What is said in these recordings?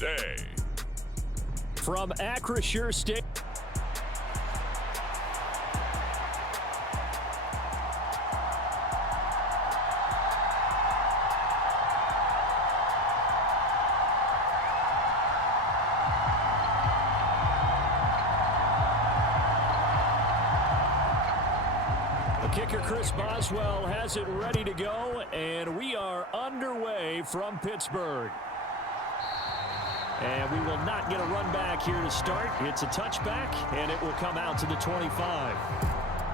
day. From Acrisure State. Kicker Chris Boswell has it ready to go, and we are underway from Pittsburgh. And we will not get a run back here to start. It's a touchback, and it will come out to the 25.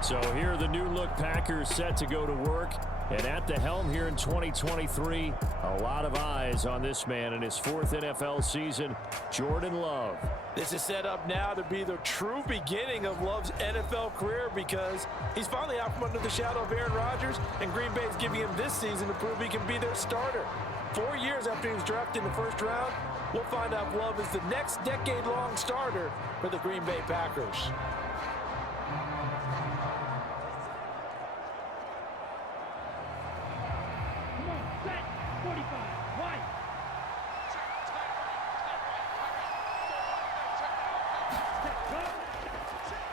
So here are the new look Packers set to go to work. And at the helm here in 2023, a lot of eyes on this man in his fourth NFL season, Jordan Love. This is set up now to be the true beginning of Love's NFL career because he's finally out from under the shadow of Aaron Rodgers, and Green Bay is giving him this season to prove he can be their starter. 4 years after he was drafted in the first round, we'll find out if Love is the next decade-long starter for the Green Bay Packers.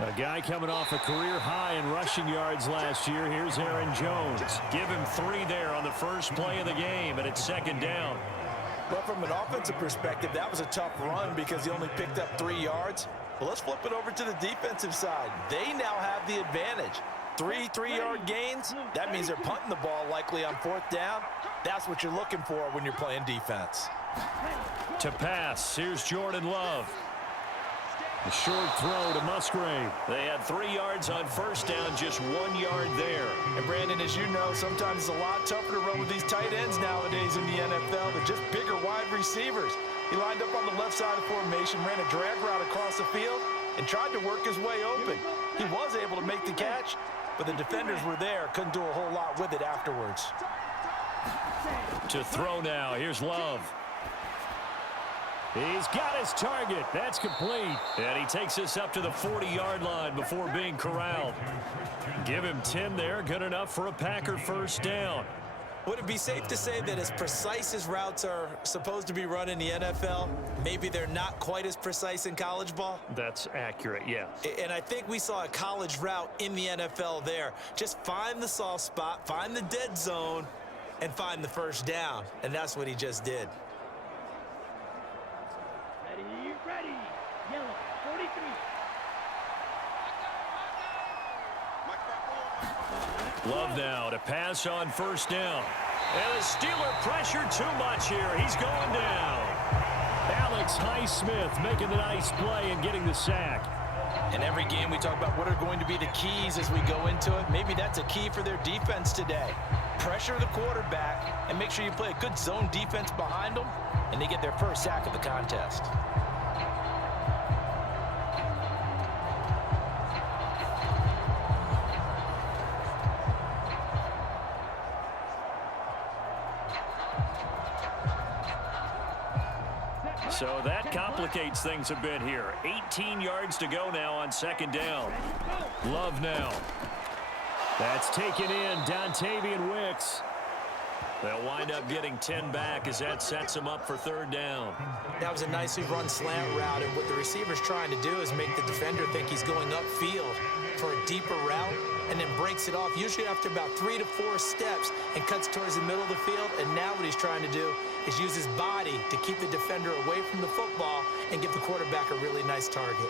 A guy coming off a career high in rushing yards last year. Here's Aaron Jones. Give him 3 there on the first play of the game, and it's second down. But from an offensive perspective, that was a tough run because he only picked up 3 yards. Well, let's flip it over to the defensive side. They now have the advantage. 3 3-yard gains, that means they're punting the ball likely on 4th down. That's what you're looking for when you're playing defense. To pass, here's Jordan Love. A short throw to Musgrave. They had 3 yards on first down, just 1 yard there. And Brandon, as you know, sometimes it's a lot tougher to run with these tight ends nowadays in the NFL. They're just bigger wide receivers. He lined up on the left side of the formation, ran a drag route across the field, and tried to work his way open. He was able to make the catch, but the defenders were there, couldn't do a whole lot with it afterwards. To throw now, here's Love. He's got his target. That's complete. And he takes us up to the 40-yard line before being corralled. Give him 10 there. Good enough for a Packer first down. Would it be safe to say that as precise as routes are supposed to be run in the NFL, maybe they're not quite as precise in college ball? That's accurate, yeah. And I think we saw a college route in the NFL there. Just find the soft spot, find the dead zone, and find the first down. And that's what he just did. Ready, yellow, 43. Love now to pass on first down. And the Steeler pressure too much here. He's going down. Alex Highsmith making the nice play and getting the sack. In every game we talk about what are going to be the keys as we go into it. Maybe that's a key for their defense today. Pressure the quarterback and make sure you play a good zone defense behind them, and they get their first sack of the contest. So that complicates things a bit here. 18 yards to go now on second down. Love now. That's taken in. Dontavian Wicks. They'll wind up getting 10 back as that sets them up for third down. That was a nicely run slant route, and what the receiver's trying to do is make the defender think he's going upfield for a deeper route and then breaks it off, usually after about 3 to 4 steps, and cuts towards the middle of the field. And now what he's trying to do is use his body to keep the defender away from the football and give the quarterback a really nice target.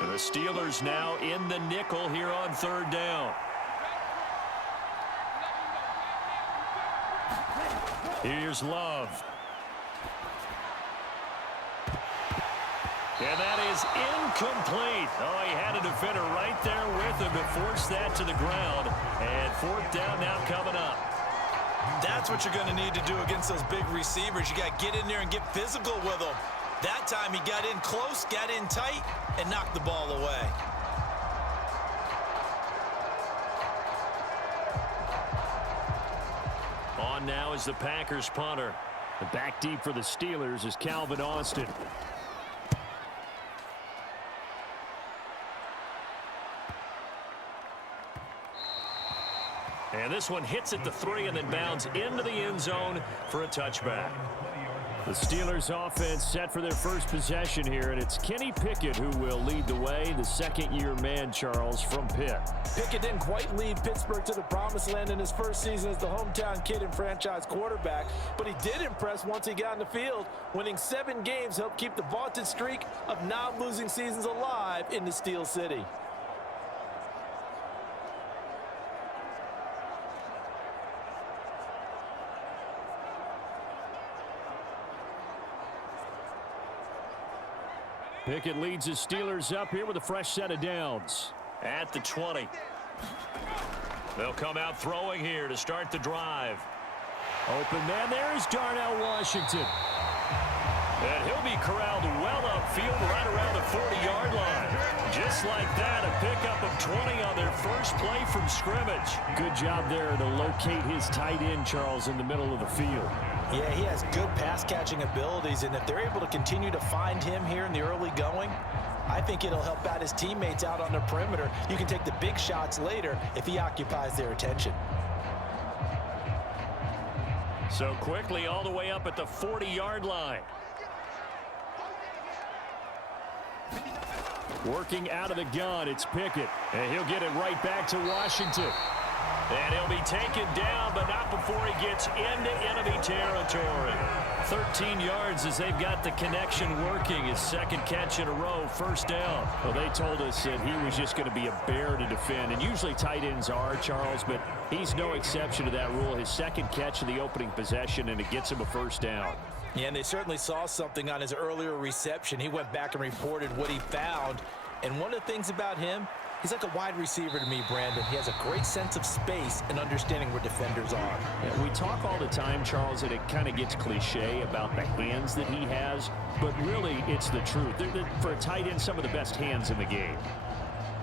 The Steelers now in the nickel here on third down. Here's Love. And that is incomplete. Oh, he had a defender right there with him to force that to the ground. And fourth down now coming up. That's what you're going to need to do against those big receivers. You got to get in there and get physical with them. That time he got in close, got in tight, and knocked the ball away. On now is the Packers punter. The back deep for the Steelers is Calvin Austin. And this one hits at the 3 and then bounds into the end zone for a touchback. The Steelers offense set for their first possession here, and it's Kenny Pickett who will lead the way, the second-year man, Charles, from Pitt. Pickett didn't quite lead Pittsburgh to the promised land in his first season as the hometown kid and franchise quarterback, but he did impress once he got in the field. Winning 7 games helped keep the vaunted streak of non-losing seasons alive in the Steel City. Pickett leads the Steelers up here with a fresh set of downs. At the 20. They'll come out throwing here to start the drive. Open man, there's Darnell Washington. And he'll be corralled well upfield right around the 40-yard line. Just like that, a pickup of 20 on their first play from scrimmage. Good job there to locate his tight end, Charles, in the middle of the field. Yeah, he has good pass-catching abilities, and if they're able to continue to find him here in the early going, I think it'll help out his teammates out on the perimeter. You can take the big shots later if he occupies their attention. So quickly all the way up at the 40-yard line. Working out of the gun, it's Pickett. And he'll get it right back to Washington. And he'll be taken down, but not before he gets into enemy territory. 13 yards as they've got the connection working. His second catch in a row, first down. Well, they told us that he was just going to be a bear to defend. And usually tight ends are, Charles, but he's no exception to that rule. His second catch of the opening possession, and it gets him a first down. Yeah, and they certainly saw something on his earlier reception. He went back and reported what he found. And one of the things about him, he's like a wide receiver to me, Brandon. He has a great sense of space and understanding where defenders are. Yeah, we talk all the time, Charles, and it kind of gets cliche about the hands that he has, but really it's the truth. They're, for a tight end, some of the best hands in the game.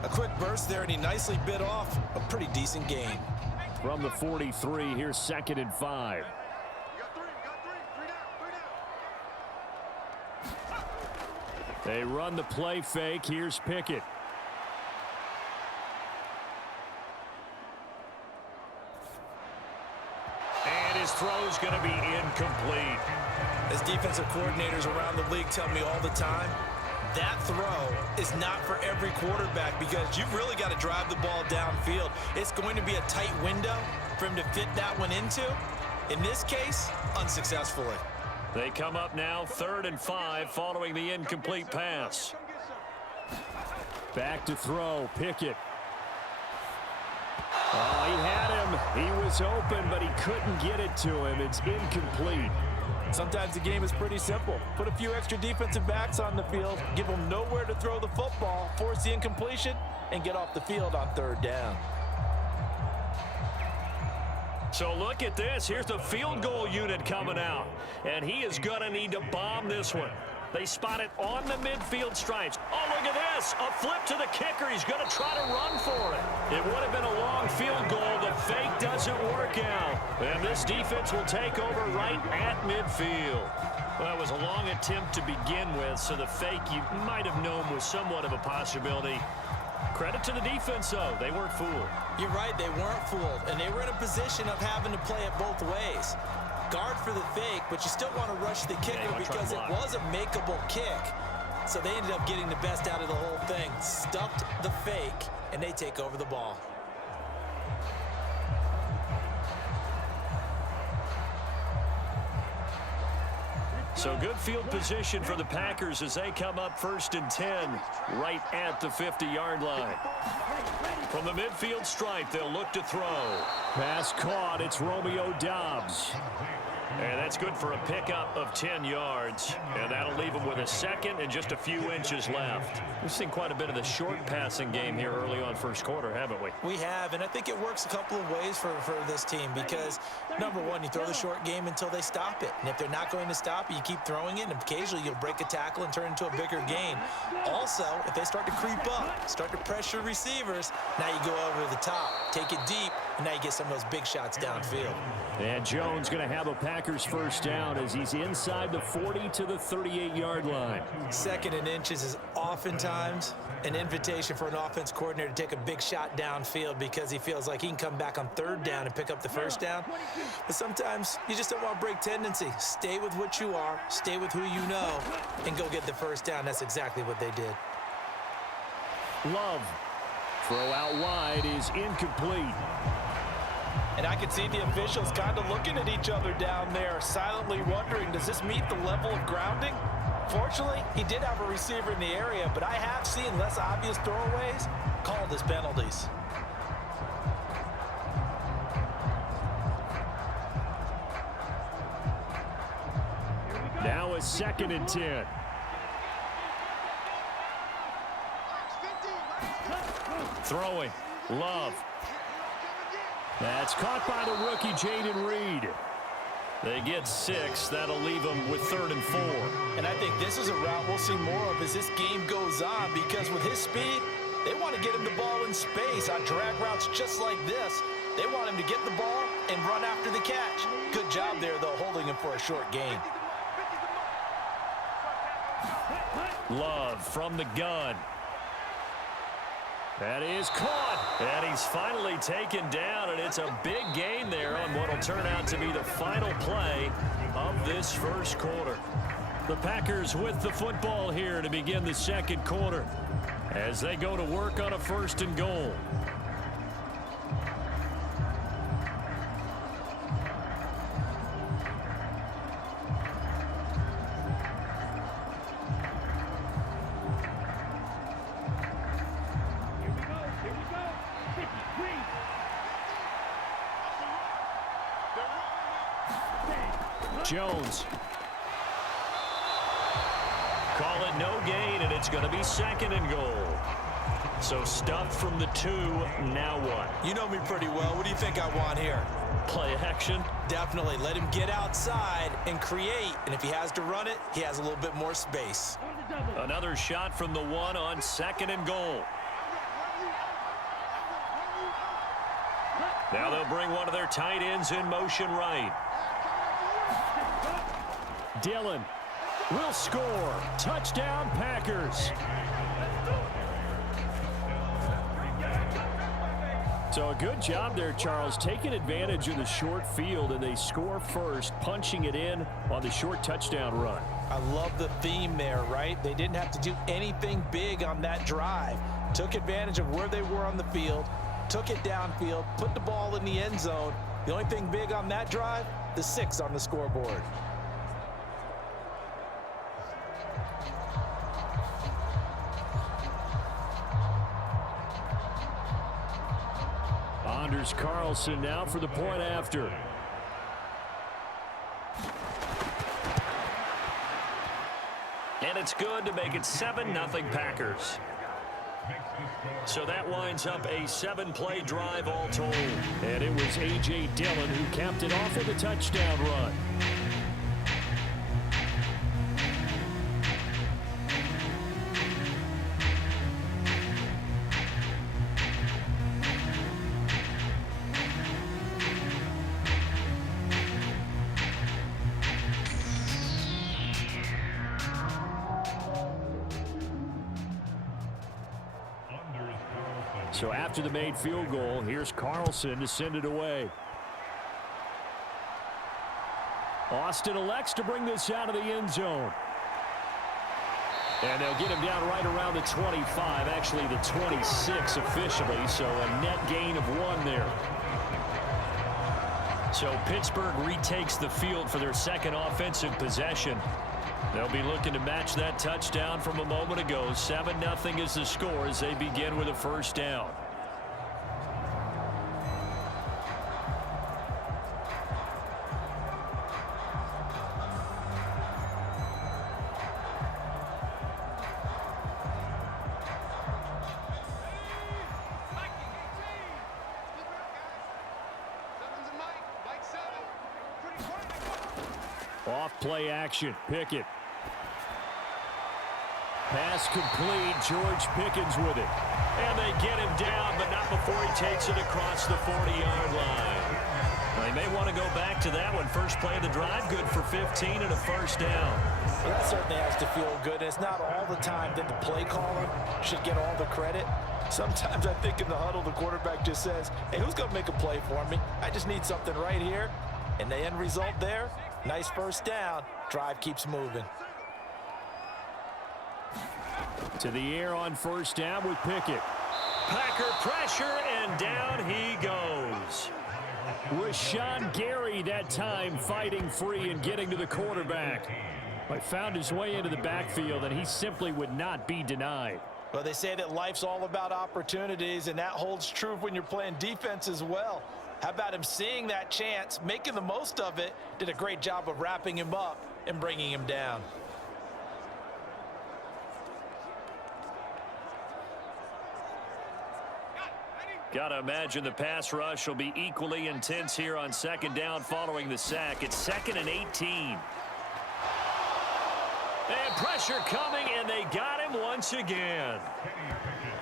A quick burst there, and he nicely bit off a pretty decent gain. From the 43, here's 2nd and 5. They run the play fake. Here's Pickett. And his throw's going to be incomplete. As defensive coordinators around the league tell me all the time, that throw is not for every quarterback because you've really got to drive the ball downfield. It's going to be a tight window for him to fit that one into. In this case, unsuccessfully. They come up now 3rd and 5 following the incomplete pass. Back to throw, Pickett. Oh, he had him. He was open, but he couldn't get it to him. It's incomplete. Sometimes the game is pretty simple. Put a few extra defensive backs on the field, give them nowhere to throw the football, force the incompletion, and get off the field on 3rd down. So look at this. Here's the field goal unit coming out. And he is going to need to bomb this one. They spot it on the midfield stripes. Oh, look at this. A flip to the kicker. He's going to try to run for it. It would have been a long field goal. The fake doesn't work out. And this defense will take over right at midfield. Well, it was a long attempt to begin with, so the fake you might have known was somewhat of a possibility. Credit to the defense, though. They weren't fooled. You're right, they weren't fooled, and they were in a position of having to play it both ways. Guard for the fake, but you still want to rush the kicker because it was a makeable kick. So they ended up getting the best out of the whole thing. Stuffed the fake, and they take over the ball. So good field position for the Packers as they come up 1st and 10 right at the 50-yard line. From the midfield stripe, they'll look to throw. Pass caught. It's Romeo Doubs. And that's good for a pickup of 10 yards. And that'll leave him with a second and just a few inches left. We've seen quite a bit of the short passing game here early on first quarter, haven't we? We have, and I think it works a couple of ways for this team because, number one, you throw the short game until they stop it. And if they're not going to stop it, you keep throwing it, and occasionally you'll break a tackle and turn it into a bigger gain. Also, if they start to creep up, start to pressure receivers, now you go over the top, take it deep, and now you get some of those big shots downfield. And Jones going to have a Packers first down as he's inside the 40 to the 38-yard line. 2nd and inches is oftentimes an invitation for an offense coordinator to take a big shot downfield because he feels like he can come back on 3rd down and pick up the 1st down. But sometimes you just don't want to break tendency. Stay with what you are, stay with who you know, and go get the 1st down. That's exactly what they did. Love. Throw out wide is incomplete. And I can see the officials kind of looking at each other down there, silently wondering, does this meet the level of grounding? Fortunately, he did have a receiver in the area, but I have seen less obvious throwaways called as penalties. Now a 2nd and 10. Throwing. Love. That's caught by the rookie, Jaden Reed. They get 6. That'll leave them with 3rd and 4. And I think this is a route we'll see more of as this game goes on, because with his speed, they want to get him the ball in space on drag routes just like this. They want him to get the ball and run after the catch. Good job there, though, holding him for a short gain. Love from the gun. That is caught, and he's finally taken down, and it's a big gain there on what will turn out to be the final play of this first quarter. The Packers with the football here to begin the 2nd quarter as they go to work on a 1st and goal. Jones. Call it no gain, and it's going to be 2nd and goal. So stuffed from the 2, now what? You know me pretty well. What do you think I want here? Play action? Definitely. Let him get outside and create, and if he has to run it, he has a little bit more space. Another shot from the 1 on 2nd and goal. Now they'll bring one of their tight ends in motion right. Dillon will score. Touchdown, Packers. So a good job there, Charles, taking advantage of the short field, and they score first, punching it in on the short touchdown run. I love the theme there, right? They didn't have to do anything big on that drive. Took advantage of where they were on the field, took it downfield, put the ball in the end zone. The only thing big on that drive, the 6 on the scoreboard. Anders Carlson now for the point after. And it's good to make it 7-0 Packers. So that winds up a 7-play drive all told. And it was A.J. Dillon who capped it off with a touchdown run. So after the made field goal, here's Carlson to send it away. Austin elects to bring this out of the end zone. And they'll get him down right around the 25, actually the 26 officially, so a net gain of 1 there. So Pittsburgh retakes the field for their 2nd offensive possession. They'll be looking to match that touchdown from a moment ago. 7-0 is the score as they begin with a 1st down. Off play action. Pickett. Pass complete. George Pickens with it. And they get him down, but not before he he takes it across the 40-yard line. They may want to go back to that one. First play of the drive, good for 15 and a first down. Well, that certainly has to feel good. It's not all the time that the play caller should get all the credit. Sometimes I think in the huddle, the quarterback just says, hey, who's going to make a play for me? I just need something right here. And the end result there, nice first down. Drive keeps moving. To the air on first down with Pickett. Packer pressure, and down he goes. Rashawn Gary that time fighting free and getting to the quarterback. But found his way into the backfield, and he simply would not be denied. Well, they say that life's all about opportunities, and that holds true when you're playing defense as well. How about him seeing that chance, making the most of it, did a great job of wrapping him up and bringing him down. Got to imagine the pass rush will be equally intense here on second down following the sack. It's 2nd and 18. And pressure coming, and they got him once again.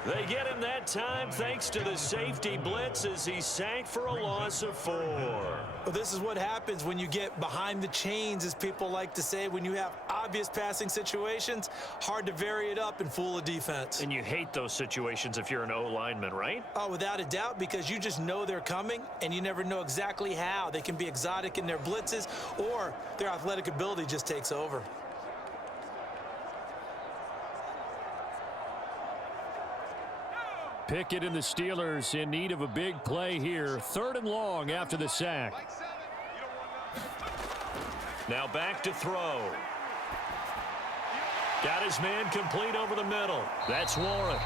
They get him that time thanks to the safety blitz as he sank for a loss of 4. Well, this is what happens when you get behind the chains, as people like to say. When you have obvious passing situations, hard to vary it up and fool a defense. And you hate those situations if you're an O-lineman, right? Oh, without a doubt, because you just know they're coming, and you never know exactly how. They can be exotic in their blitzes, or their athletic ability just takes over. Pickett and the Steelers in need of a big play here. 3rd and long after the sack. Now back to throw. Got his man complete over the middle. That's Warren.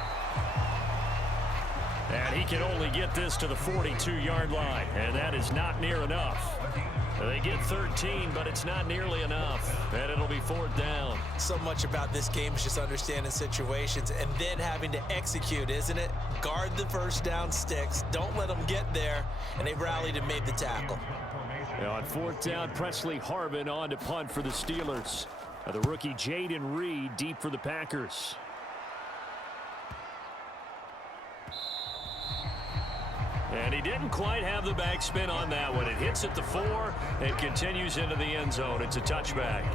And he can only get this to the 42-yard line, and that is not near enough. They get 13, but it's not nearly enough, and it'll be 4th down. So much about this game is just understanding situations and then having to execute, isn't it? Guard the first down sticks. Don't let them get there, and they rallied and made the tackle. Now on 4th down, Presley Harvin on to punt for the Steelers. Now the rookie Jaden Reed deep for the Packers. And he didn't quite have the backspin on that one. It hits at the 4 and continues into the end zone. It's a touchback.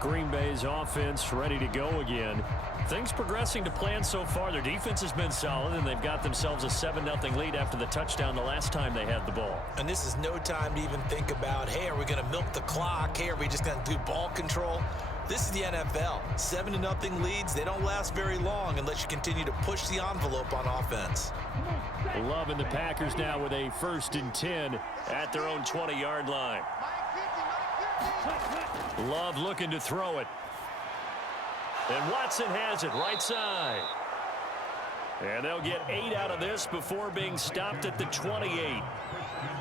Green Bay's offense ready to go again. Things progressing to plan so far. Their defense has been solid, and they've got themselves a 7-0 lead after the touchdown the last time they had the ball. And this is no time to even think about, hey, are we going to milk the clock? Hey, are we just going to do ball control? This is the NFL. 7-0 leads, they don't last very long unless you continue to push the envelope on offense. Love and the Packers now with a 1st and 10 at their own 20-yard line. Love looking to throw it. And Watson has it right side. And they'll get 8 out of this before being stopped at the 28.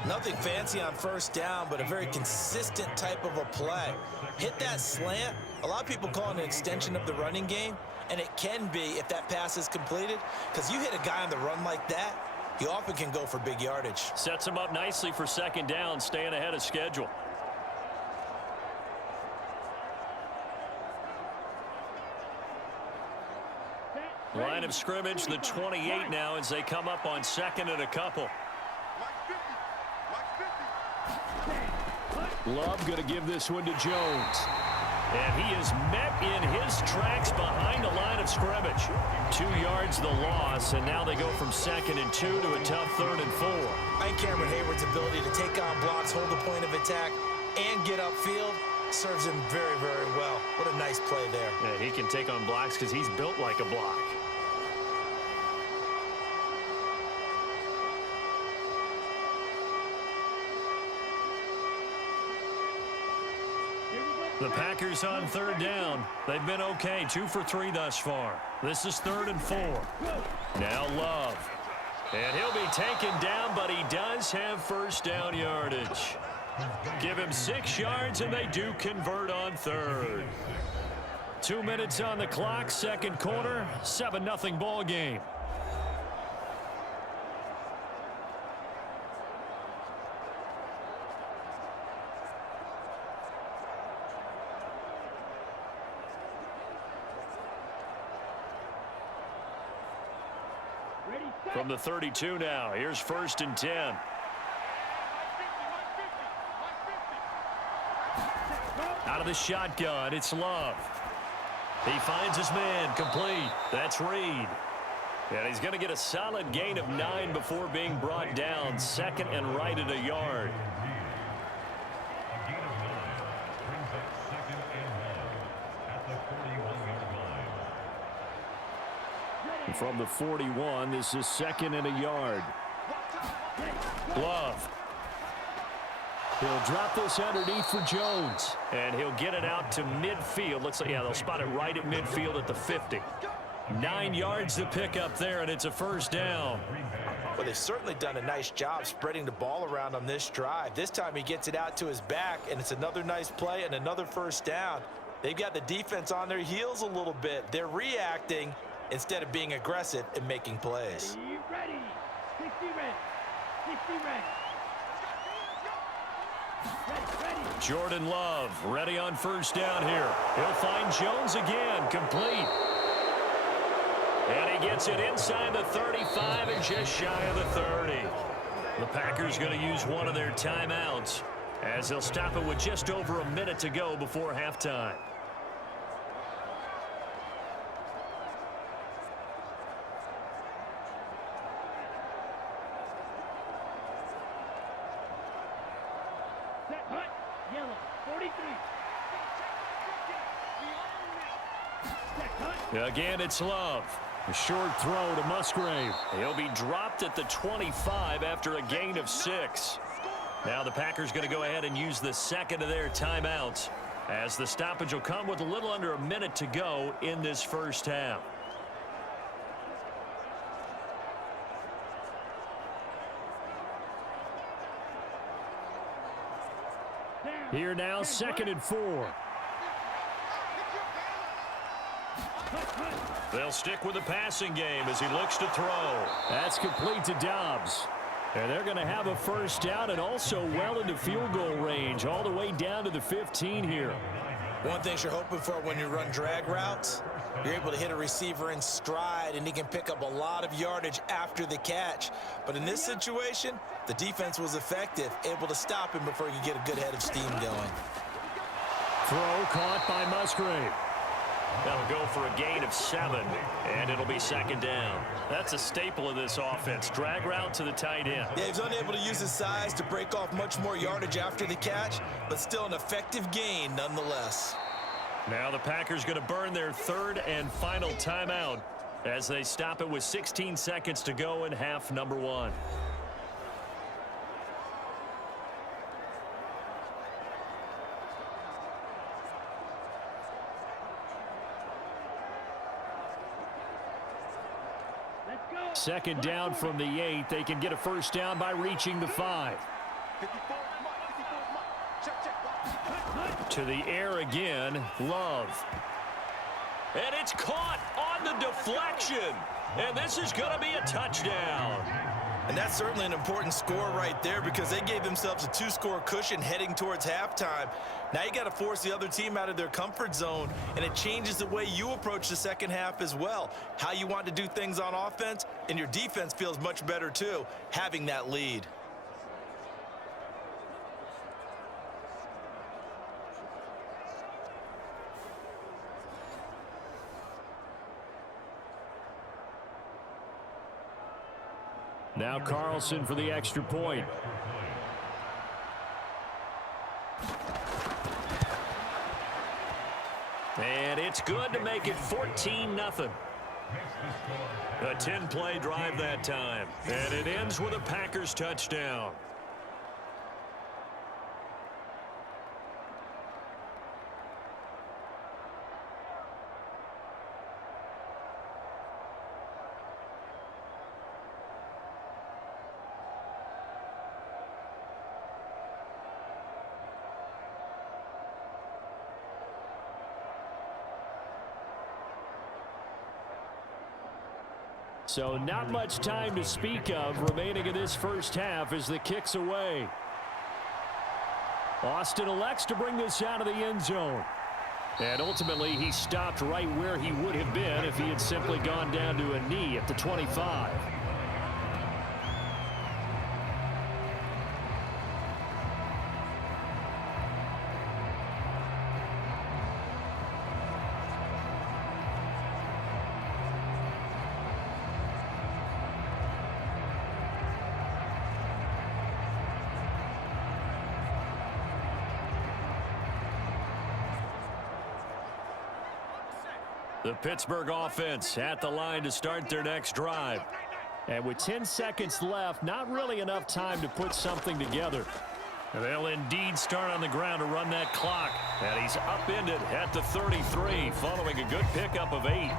Nothing fancy on first down, but a very consistent type of a play. Hit that slant. A lot of people call it an extension of the running game, and it can be if that pass is completed, because you hit a guy on the run like that, you often can go for big yardage. Sets him up nicely for 2nd down, staying ahead of schedule. Line of scrimmage, the 28 now as they come up on 2nd and a couple. Love going to give this one to Jones. And he is met in his tracks behind the line of scrimmage. 2 yards the loss, and now they go from 2nd and 2 to a tough 3rd and 4. I think Cameron Hayward's ability to take on blocks, hold the point of attack, and get upfield serves him very, very well. What a nice play there. Yeah, he can take on blocks because he's built like a block. The Packers on 3rd down. They've been okay, 2 for 3 thus far. This is 3rd and 4. Now Love. And he'll be taken down, but he does have first down yardage. Give him 6 yards, and they do convert on 3rd. 2 minutes on the clock, 2nd quarter, 7-0 ball game. From From the 32 now, here's 1st and 10. Out of the shotgun, it's Love. He finds his man, complete. That's Reed. And he's going to get a solid gain of 9 before being brought down. 2nd and right at a yard. From the 41, this is 2nd and a yard. Love. He'll drop this underneath for Jones. And he'll get it out to midfield. Looks like, yeah, they'll spot it right at midfield at the 50. 9 yards to pick up there, and it's a 1st down. Well, they've certainly done a nice job spreading the ball around on this drive. This time he gets it out to his back, and it's another nice play and another 1st down. They've got the defense on their heels a little bit. They're reacting instead of being aggressive and making plays. Ready. 60 red. 60 red. Ready. Jordan Love ready on 1st down here. He'll find Jones again, complete. And he gets it inside the 35 and just shy of the 30. The Packers going to use one of their timeouts as they'll stop it with just over a minute to go before halftime. Yellow, 43. Again, it's Love. A short throw to Musgrave. He'll be dropped at the 25 after a gain of 6. Now the Packers going to go ahead and use the 2nd of their timeouts as the stoppage will come with a little under a minute to go in this 1st half. Here now, 2nd and 4. They'll stick with the passing game as he looks to throw. That's complete to Dobbs. And they're going to have a 1st down and also well into field goal range, all the way down to the 15 here. One thing you're hoping for when you run drag routes, you're able to hit a receiver in stride, and he can pick up a lot of yardage after the catch. But in this situation, the defense was effective, able to stop him before he could get a good head of steam going. Throw caught by Musgrave. That'll go for a gain of 7, and it'll be 2nd down. That's a staple of this offense. Drag route to the tight end. Yeah, he's unable to use his size to break off much more yardage after the catch, but still an effective gain nonetheless. Now the Packers going to burn their 3rd and final timeout as they stop it with 16 seconds to go in half number 1. Second down from the 8. They can get a 1st down by reaching the 5. To the air again, Love. And it's caught on the deflection. And this is going to be a touchdown. And that's certainly an important score right there because they gave themselves a 2-score cushion heading towards halftime. Now you got to force the other team out of their comfort zone, and it changes the way you approach the 2nd half as well. How you want to do things on offense, and your defense feels much better too, having that lead. Now Carlson for the extra point. And it's good to make it 14-0. A 10-play drive that time. And it ends with a Packers touchdown. So not much time to speak of remaining in this 1st half as the kick's away. Austin elects to bring this out of the end zone. And ultimately, he stopped right where he would have been if he had simply gone down to a knee at the 25. The Pittsburgh offense at the line to start their next drive. And with 10 seconds left, not really enough time to put something together. They'll indeed start on the ground to run that clock. And he's upended at the 33 following a good pickup of 8.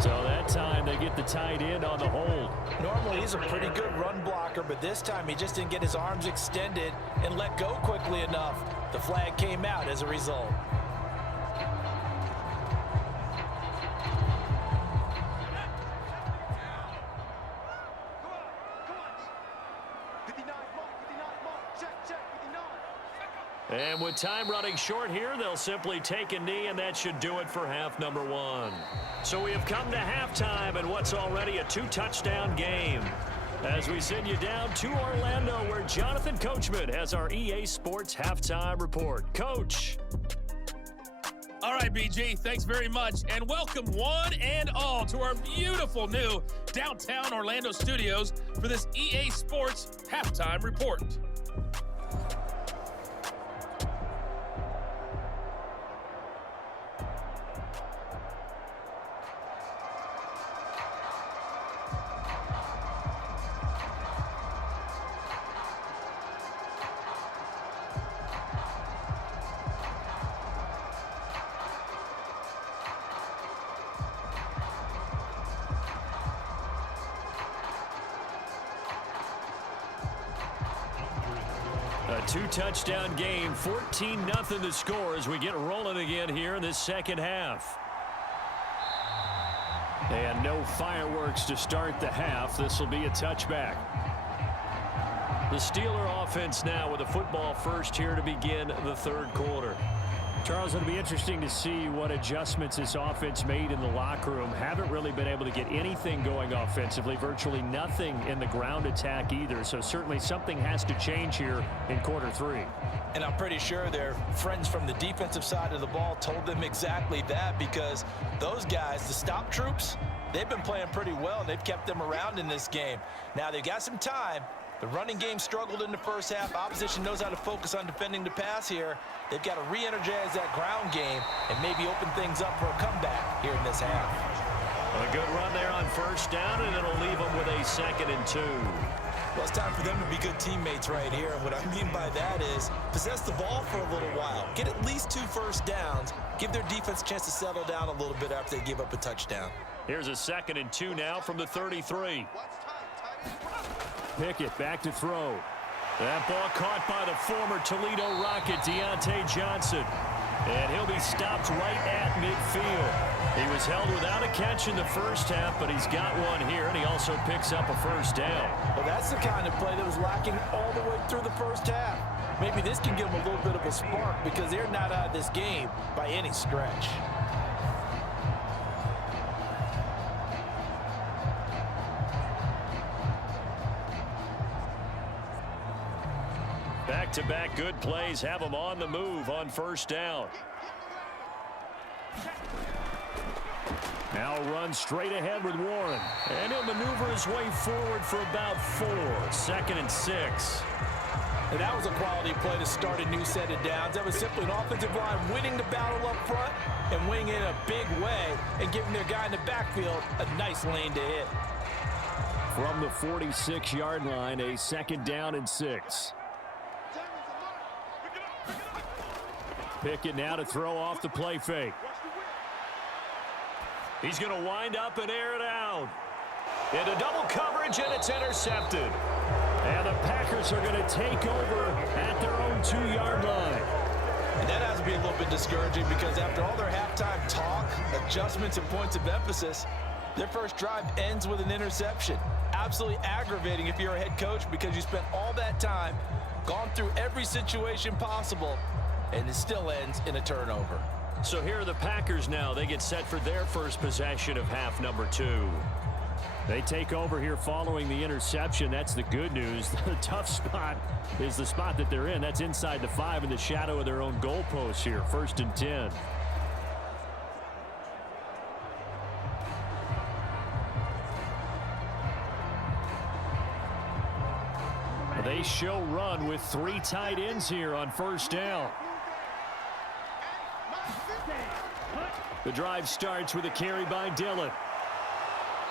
So that time they get the tight end on the hold. Normally he's a pretty good run blocker, but this time he just didn't get his arms extended and let go quickly enough. The flag came out as a result. And with time running short here, they'll simply take a knee, and that should do it for half number 1. So we have come to halftime in what's already a 2-touchdown game. As we send you down to Orlando, where Jonathan Coachman has our EA Sports halftime report. Coach. All right, BG, thanks very much. And welcome one and all to our beautiful new downtown Orlando studios for this EA Sports halftime report. A 2-touchdown game, 14-0 the score as we get rolling again here in this second half. And no fireworks to start the half. This will be a touchback. The Steeler offense now with a football first here to begin the third quarter. Charles, it'll be interesting to see what adjustments this offense made in the locker room. Haven't really been able to get anything going offensively, virtually nothing in the ground attack either. So certainly something has to change here in quarter 3. And I'm pretty sure their friends from the defensive side of the ball told them exactly that, because those guys, the stop troops, they've been playing pretty well. They've kept them around in this game. Now they've got some time. The running game struggled in the first half. Opposition knows how to focus on defending the pass here. They've got to re-energize that ground game and maybe open things up for a comeback here in this half. A good run there on first down, and it'll leave them with a 2nd and 2. Well, it's time for them to be good teammates right here. And what I mean by that is possess the ball for a little while. Get at least 2 first downs. Give their defense a chance to settle down a little bit after they give up a touchdown. Here's a 2nd and 2 now from the 33. Pickett back to throw. That ball caught by the former Toledo Rocket, Deontay Johnson. And he'll be stopped right at midfield. He was held without a catch in the first half, but he's got one here, and he also picks up a first down. Well, that's the kind of play that was lacking all the way through the first half. Maybe this can give them a little bit of a spark, because they're not out of this game by any stretch. Back-to-back good plays have him on the move on first down. Now runs straight ahead with Warren. And he'll maneuver his way forward for about 4. 2nd and 6. And that was a quality play to start a new set of downs. That was simply an offensive line winning the battle up front and winning in a big way and giving their guy in the backfield a nice lane to hit. From the 46-yard line, a 2nd down and 6. Pickett now to throw off the play fake. He's going to wind up and air it out. Into double coverage, and it's intercepted. And the Packers are going to take over at their own 2-yard line. And that has to be a little bit discouraging, because after all their halftime talk, adjustments, and points of emphasis, their first drive ends with an interception. Absolutely aggravating if you're a head coach, because you spent all that time, gone through every situation possible, and it still ends in a turnover. So here are the Packers now. They get set for their first possession of half number 2. They take over here following the interception. That's the good news. The tough spot is the spot that they're in. That's inside the 5 in the shadow of their own goalpost here. 1st and 10. They They show run with 3 tight ends here on first down. The drive starts with a carry by Dillon.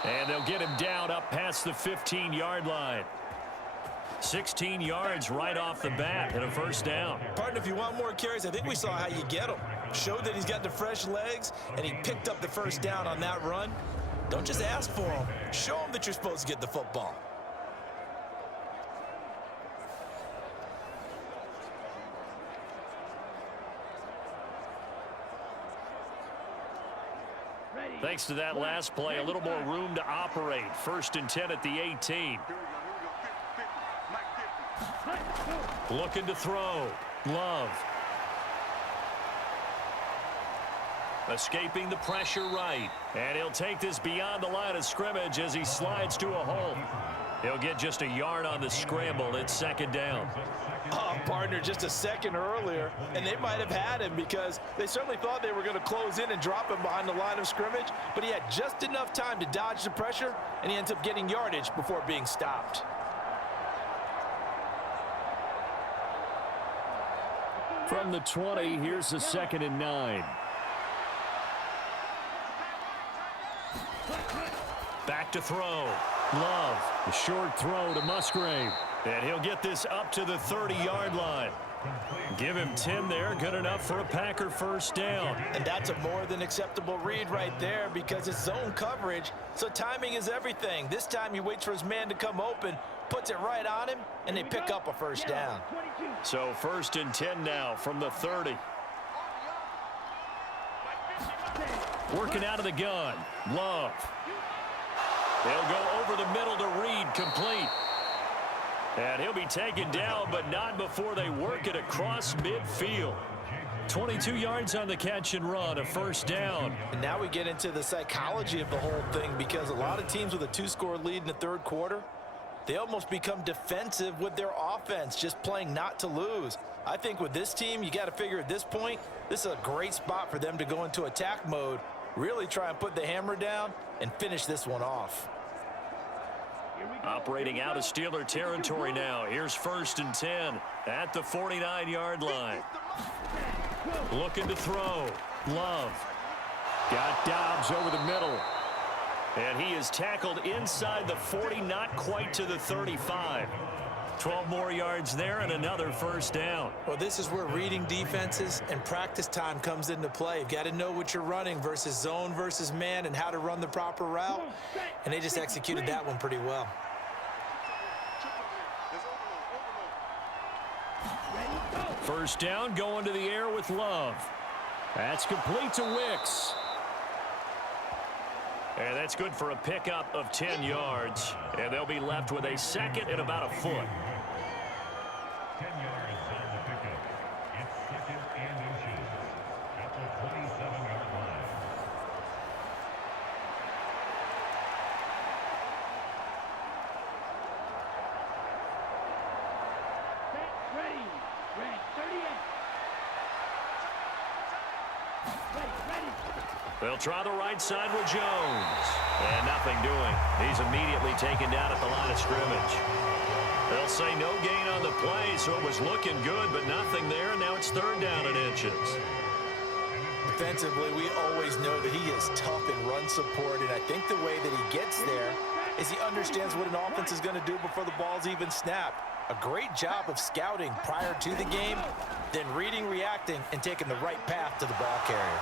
And they'll get him down up past the 15-yard line. 16 yards right off the bat and a first down. Partner, if you want more carries, I think we saw how you get them. Showed that he's got the fresh legs, and he picked up the first down on that run. Don't just ask for him. Show him that you're supposed to get the football. Thanks to that last play, a little more room to operate. 1st and 10 at the 18. Looking to throw. Love. Escaping the pressure right. And he'll take this beyond the line of scrimmage as he slides to a hole. He'll get just a yard on the scramble. It's 2nd down. Oh, partner, just a second earlier, and they might have had him because they certainly thought they were going to close in and drop him behind the line of scrimmage, but he had just enough time to dodge the pressure, and he ends up getting yardage before being stopped. From the 20, here's the 2nd and 9. Back to throw. Love. A short throw to Musgrave. And he'll get this up to the 30-yard line. Give him 10 there. Good enough for a Packer first down. And that's a more than acceptable read right there because it's zone coverage, so timing is everything. This time he waits for his man to come open, puts it right on him, and they pick up a first down. So 1st and 10 now from the 30. Working out of the gun. Love. They'll go over the middle to Reed, complete. And he'll be taken down, but not before they work it across midfield. 22 yards on the catch and run, a first down. And now we get into the psychology of the whole thing because a lot of teams with a 2-score lead in the 3rd quarter, they almost become defensive with their offense, just playing not to lose. I think with this team, you got to figure at this point, this is a great spot for them to go into attack mode, really try and put the hammer down and finish this one off. Operating out of Steeler territory now. Here's 1st and 10 at the 49-yard line. Looking to throw. Love. Got Dobbs over the middle. And he is tackled inside the 40, not quite to the 35. 12 more yards there and another first down. Well, this is where reading defenses and practice time comes into play. You've got to know what you're running versus zone versus man and how to run the proper route. And they just executed that one pretty well. First down, going to the air with Love. That's complete to Wicks. And that's good for a pickup of 10 yards. And they'll be left with a 2nd and about a foot. 10 yards on the pickup. It's 2nd and inches at the 27-yard line. Ready. Red 38. Ready. They'll try the right side with Jones. And nothing doing. He's immediately taken down at the line of scrimmage. They'll say no gain on the play, so it was looking good, but nothing there. Now it's 3rd down and inches. Defensively, we always know that he is tough in run support, and I think the way that he gets there is he understands what an offense is going to do before the ball's even snapped. A great job of scouting prior to the game, then reading, reacting, and taking the right path to the ball carrier.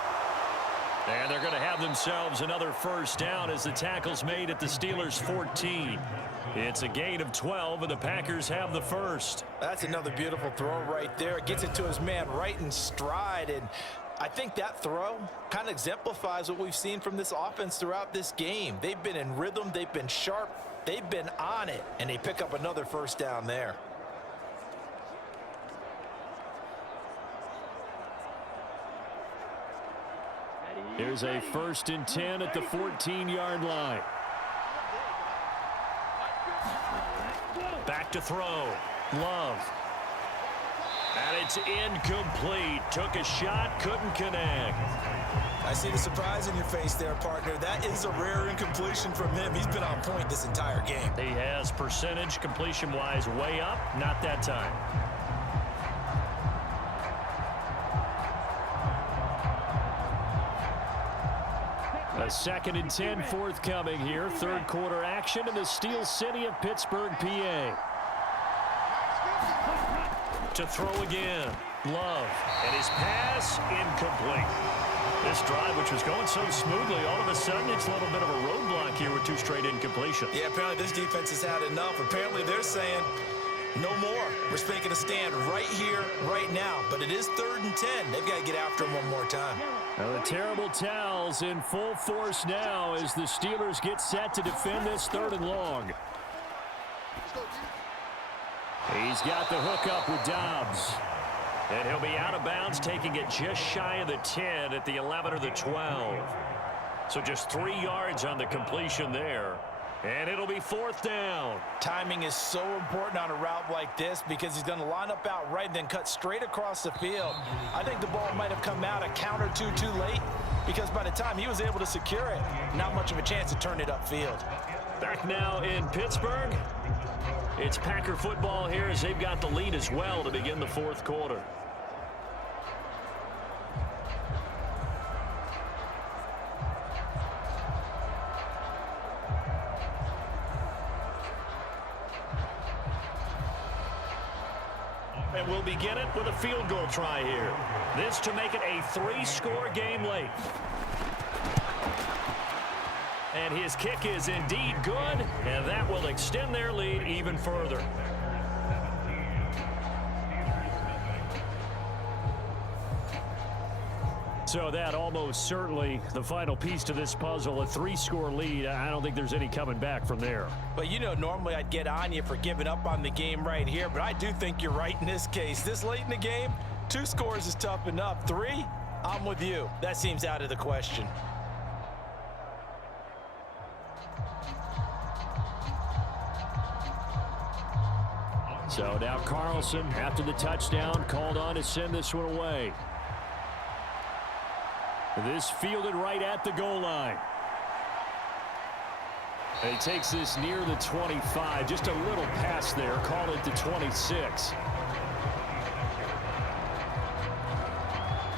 And they're going to have themselves another first down as the tackle's made at the Steelers' 14. It's a gain of 12, and the Packers have the first. That's another beautiful throw right there. Gets it to his man right in stride, and I think that throw kind of exemplifies what we've seen from this offense throughout this game. They've been in rhythm. They've been sharp. They've been on it, and they pick up another first down there. Here's a 1st and 10 at the 14-yard line. Back to throw. Love. And it's incomplete. Took a shot, couldn't connect. I see the surprise in your face there, partner. That is a rare incompletion from him. He's been on point this entire game. He has percentage completion-wise way up, not that time. A 2nd and 10 forthcoming here. Third quarter action in the Steel City of Pittsburgh, PA. To throw again. Love. And his pass incomplete. This drive, which was going so smoothly, all of a sudden it's a little bit of a roadblock here with 2 straight incompletions. Yeah, apparently this defense has had enough. Apparently they're saying, no more. We're making a stand right here, right now. But it is 3rd and 10. They've got to get after him one more time. Now the terrible towels in full force now as the Steelers get set to defend this 3rd and long. He's got the hook up with Dobbs. And he'll be out of bounds, taking it just shy of the 10 at the 11 or the 12. So just 3 yards on the completion there. And it'll be 4th down. Timing is so important on a route like this because he's going to line up out right and then cut straight across the field. I think the ball might have come out a count or two too late because by the time he was able to secure it, not much of a chance to turn it upfield. Back now in Pittsburgh. It's Packer football here as they've got the lead as well to begin the 4th quarter. And we'll begin it with a field goal try here. This to make it a 3-score game late. And his kick is indeed good, and that will extend their lead even further. So that almost certainly the final piece to this puzzle, a 3-score lead. I don't think there's any coming back from there. But you know, normally I'd get on you for giving up on the game right here, but I do think you're right in this case. This late in the game, 2 scores is tough enough. 3, I'm with you. That seems out of the question. So now Carlson, after the touchdown, called on to send this one away. This fielded right at the goal line. And he takes this near the 25. Just a little pass there. Call it to 26.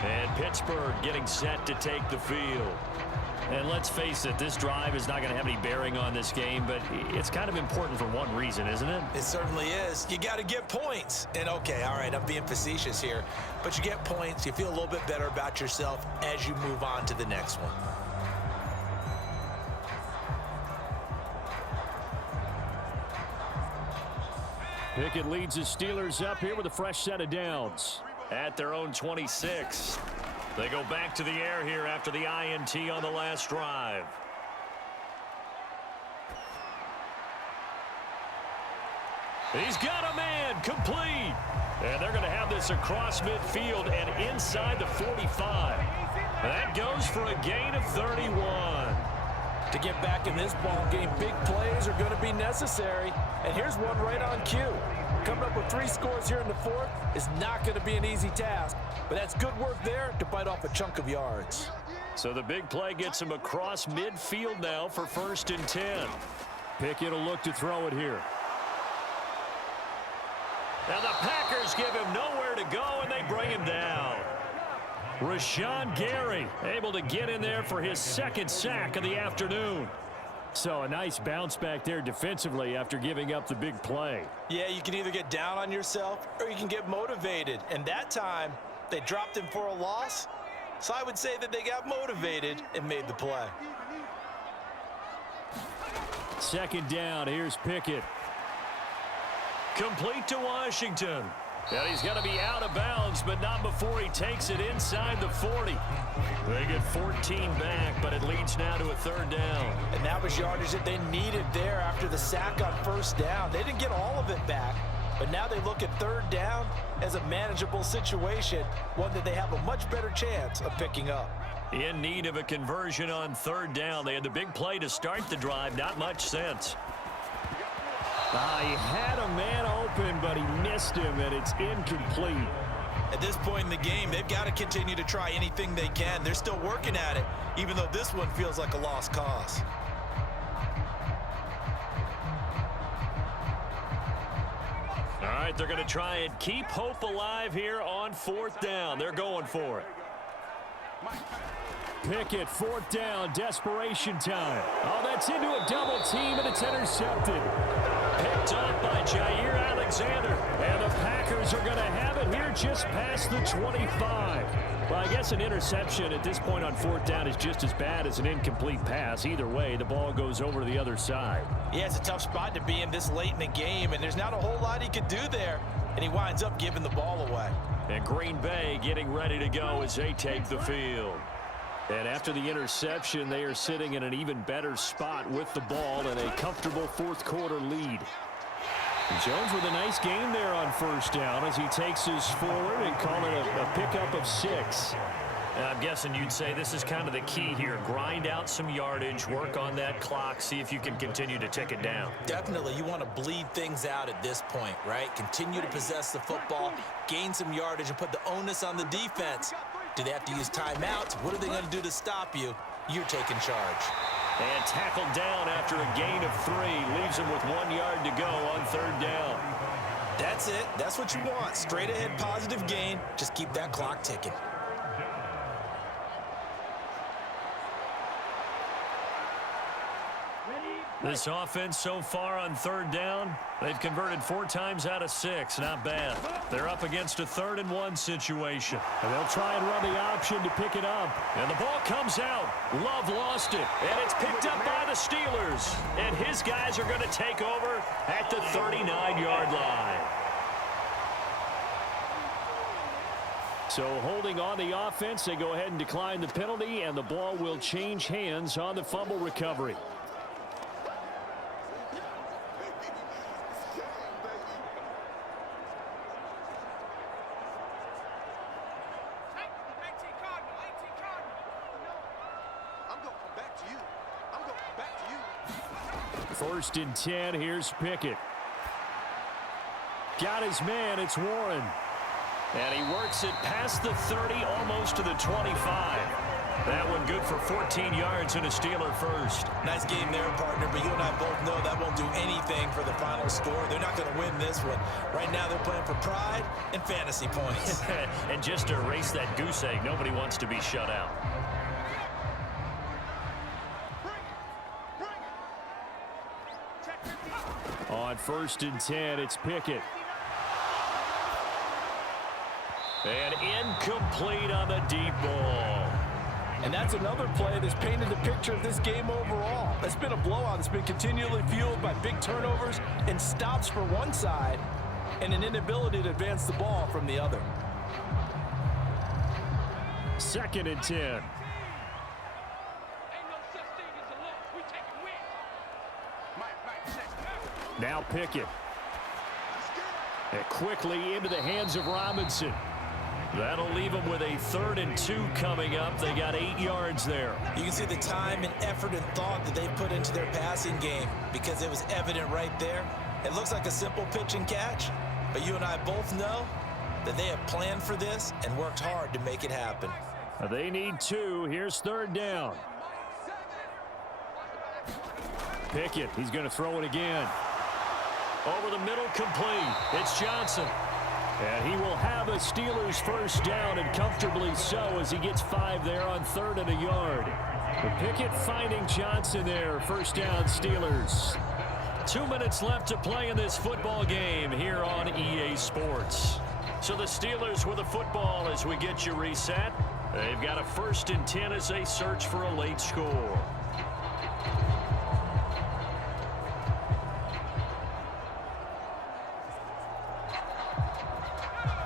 And Pittsburgh getting set to take the field. And let's face it, this drive is not going to have any bearing on this game, but it's kind of important for one reason, isn't it? It certainly is. You got to get points. And okay, all right, I'm being facetious here, but you get points, you feel a little bit better about yourself as you move on to the next one. Pickett leads the Steelers up here with a fresh set of downs at their own 26. They go back to the air here after the INT on the last drive. He's got a man, complete. And they're going to have this across midfield and inside the 45. That goes for a gain of 31. To get back in this ball game, big plays are going to be necessary. And here's one right on cue. Coming up with 3 scores here in the 4th is not going to be an easy task, but that's good work there to bite off a chunk of yards. So the big play gets him across midfield now for 1st and 10. Pickett will look to throw it here. Now the Packers give him nowhere to go, and they bring him down. Rashawn Gary able to get in there for his 2nd sack of the afternoon. So a nice bounce back there defensively after giving up the big play. Yeah, you can either get down on yourself or you can get motivated. And that time, they dropped him for a loss. So I would say that they got motivated and made the play. 2nd down, here's Pickett. Complete to Washington. And he's going to be out of bounds, but not before he takes it inside the 40. They get 14 back, but it leads now to a 3rd down. And that was yardage that they needed there after the sack on 1st down. They didn't get all of it back, but now they look at 3rd down as a manageable situation, one that they have a much better chance of picking up. In need of a conversion on 3rd down. They had the big play to start the drive, not much sense. He had a man open, but he missed him, and it's incomplete. At this point in the game, they've got to continue to try anything they can. They're still working at it, even though this one feels like a lost cause. All right, they're going to try and keep hope alive here on 4th down. They're going for it. Pickett, 4th down, desperation time. Oh, that's into a double team, and it's intercepted. Picked up by Jair Alexander, and the Packers are going to have it here just past the 25. Well, I guess an interception at this point on 4th down is just as bad as an incomplete pass. Either way, the ball goes over to the other side. Yeah, it's a tough spot to be in this late in the game, and there's not a whole lot he could do there, and he winds up giving the ball away. And Green Bay getting ready to go as they take the field. And after the interception, they are sitting in an even better spot with the ball and a comfortable 4th quarter lead. Jones with a nice game there on 1st down as he takes us forward and call it a pickup of 6. I'm guessing you'd say this is kind of the key here. Grind out some yardage, work on that clock, see if you can continue to tick it down. Definitely, you want to bleed things out at this point, right? Continue to possess the football, gain some yardage, and put the onus on the defense. Do they have to use timeouts? What are they going to do to stop you? You're taking charge. And tackled down after a gain of 3. Leaves him with 1 yard to go on 3rd down. That's it. That's what you want. Straight ahead positive gain. Just keep that clock ticking. This offense so far on 3rd down, they've converted 4 times out of 6. Not bad. They're up against a 3rd and 1 situation. And they'll try and run the option to pick it up. And the ball comes out. Love lost it. And it's picked up by the Steelers. And his guys are going to take over at the 39-yard line. So holding on the offense, they go ahead and decline the penalty, and the ball will change hands on the fumble recovery. First and 10, here's Pickett. Got his man, it's Warren. And he works it past the 30, almost to the 25. That one good for 14 yards and a Steeler first. Nice game there, partner, but you and I both know that won't do anything for the final score. They're not going to win this one. Right now they're playing for pride and fantasy points. And just to erase that goose egg, nobody wants to be shut out. On 1st and 10, it's Pickett. And incomplete on the deep ball. And that's another play that's painted the picture of this game overall. It's been a blowout. It's been continually fueled by big turnovers and stops for one side and an inability to advance the ball from the other. 2nd and 10. Now Pickett. And quickly into the hands of Robinson. That'll leave them with a 3rd and 2 coming up. They got 8 yards there. You can see the time and effort and thought that they put into their passing game because it was evident right there. It looks like a simple pitch and catch, but you and I both know that they have planned for this and worked hard to make it happen. They need 2. Here's 3rd down. Pickett, he's going to throw it again. Over the middle, complete. It's Johnson. And he will have a Steelers first down, and comfortably so, as he gets 5 there on 3rd and a yard. But Pickett finding Johnson there. First down, Steelers. 2 minutes left to play in this football game here on EA Sports. So the Steelers with the football as we get you reset. They've got a 1st and 10 as they search for a late score.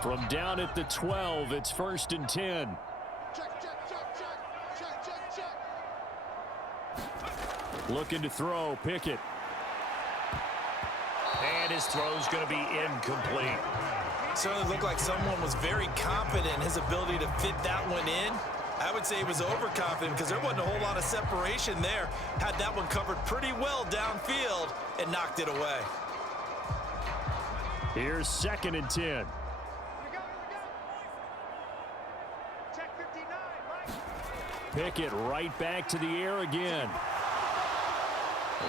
From down at the 12, it's 1st and 10. Looking to throw, Pickett. And his throw's going to be incomplete. Certainly looked like someone was very confident in his ability to fit that one in. I would say he was overconfident because there wasn't a whole lot of separation there. Had that one covered pretty well downfield and knocked it away. Here's 2nd and 10. Pickett right back to the air again.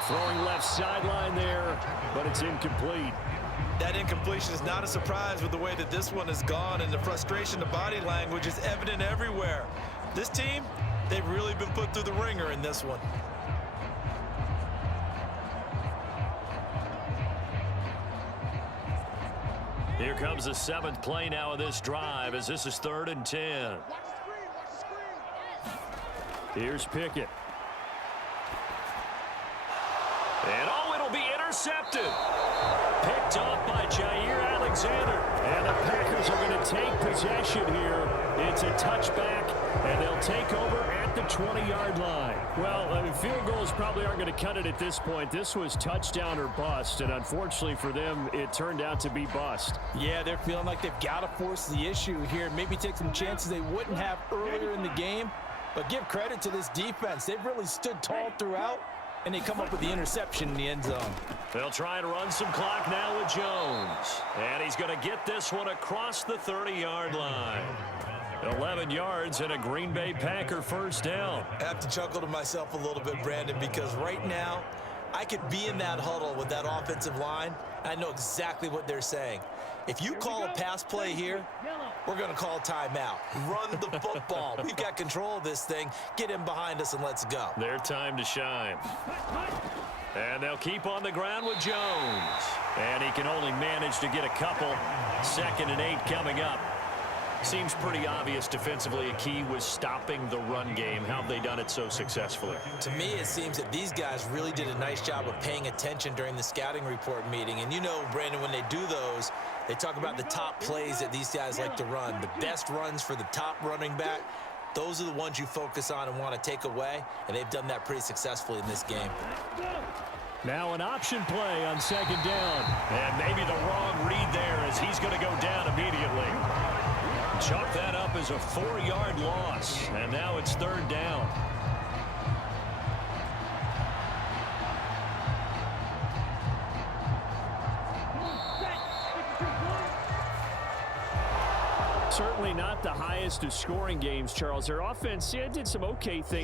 Throwing left sideline there, but it's incomplete. That incompletion is not a surprise with the way that this one has gone, and the frustration, the body language is evident everywhere. This team, they've really been put through the ringer in this one. Here comes the 7th play now of this drive as this is 3rd and 10. Here's Pickett. And oh, it'll be intercepted. Picked off by Jair Alexander. And the Packers are going to take possession here. It's a touchback, and they'll take over at the 20-yard line. Well, I mean, field goals probably aren't going to cut it at this point. This was touchdown or bust, and unfortunately for them, it turned out to be bust. Yeah, they're feeling like they've got to force the issue here. Maybe take some chances they wouldn't have earlier in the game. But give credit to this defense. They've really stood tall throughout, and they come up with the interception in the end zone. They'll try to run some clock now with Jones. And he's going to get this one across the 30-yard line. 11 yards and a Green Bay Packer first down. I have to chuckle to myself a little bit, Brandon, because right now I could be in that huddle with that offensive line. I know exactly what they're saying. If you call a pass play here, we're going to call timeout. Run the football. We've got control of this thing. Get in behind us and let's go. Their time to shine. And they'll keep on the ground with Jones. And he can only manage to get a couple. 2nd and 8 coming up. Seems pretty obvious defensively a key was stopping the run game. How have they done it so successfully? To me, it seems that these guys really did a nice job of paying attention during the scouting report meeting. And you know, Brandon, when they do those, they talk about the top plays that these guys like to run. The best runs for the top running back, those are the ones you focus on and want to take away. And they've done that pretty successfully in this game. Now an option play on 2nd down. And maybe the wrong read there as he's going to go down immediately. Chalk that up as a 4-yard loss. And now it's 3rd down. Certainly not the highest of scoring games, Charles. Their offense did some okay things.